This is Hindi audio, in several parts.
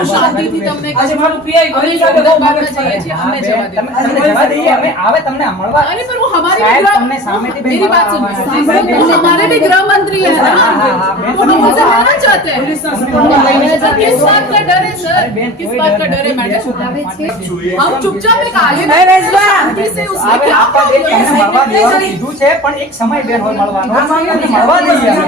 और શાંતિથી તમને આજે મારું પીઆઈ ઘરે સાથે બહુ માગત કરીએ છીએ અમને જવા દે અમે આવે તમને મળવા અરે પણ હું હમારી તમને સામેથી બેન मेरी बात सुनो हमारे भी गृह मंत्री है ना वो हमसे मिलना चाहते हैं किस बात का डर है सर किस बात का डर है मैडम हम चुपचाप एक आगे से उसने क्या કીધું છે પણ એક સમય બેન હોય મળવાનો મળવા દઈએ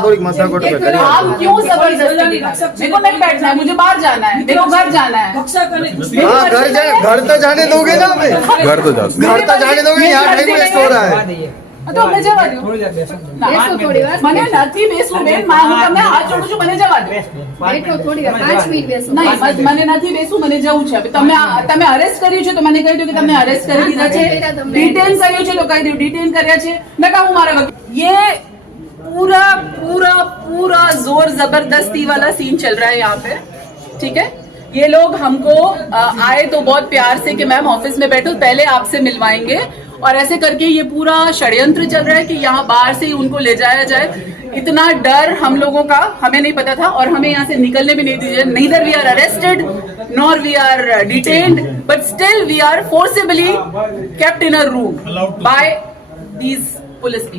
થોડીક મસાકોટ કરી आप क्यों जबरदस्ती बिठा रहे हो? मेरे को नहीं बैठना है मुझे बाहर जाना है मेरे को घर जाना है રક્ષા કરે हाँ घर जा, घर तो जाने दोगे ना हमें घर तो जा घर तो जाने दोगे यहाँ टाइम वेस्ट हो रहा મળવા है દઈએ. તો અમને જવા દો થોડી વાર બેસો. બેસો થોડી વાર મને નથી બેસવું બેન મા હું તમને હાથ જોડું છું મને જવા દો બેસ, બેન. પાંચ બેઠો મિનિટ. થોડી વાર, તમે પાંચ જવા મિનિટ દો. બેસો. નહીં બસ મને નથી બેસવું મને જવું છે હવે તમે આ- તમે અરેસ્ટ કર્યું છે તો મને કહી દો કે તમે અરેસ્ટ કરી દીધા છે કર્યા તમને. ડિટેન કર્યું છે તો કહી દો ડિટેન કર્યા છે નકા હું મારા વકીલ ये पूरा पूरा पूरा ज़ोर ज़बरदस्ती वाला सीन चल रहा है यहाँ पे। ठीक है? ये लोग हमको आए तो बहुत प्यार से कि मैम ऑफ़िस में बैठो पहले आपसे मिलवाएँगे। और ऐसे करके ये पूरा षड्यंत्र चल रहा है कि यहाँ बाहर से ही उनको ले जाया जाए। इतना डर हम लोगों का हमें नहीं पता था और हमें यहाँ से निकलने भी नहीं दीजिए neither we are arrested nor we are detained but still we are forcibly in a room by these police people.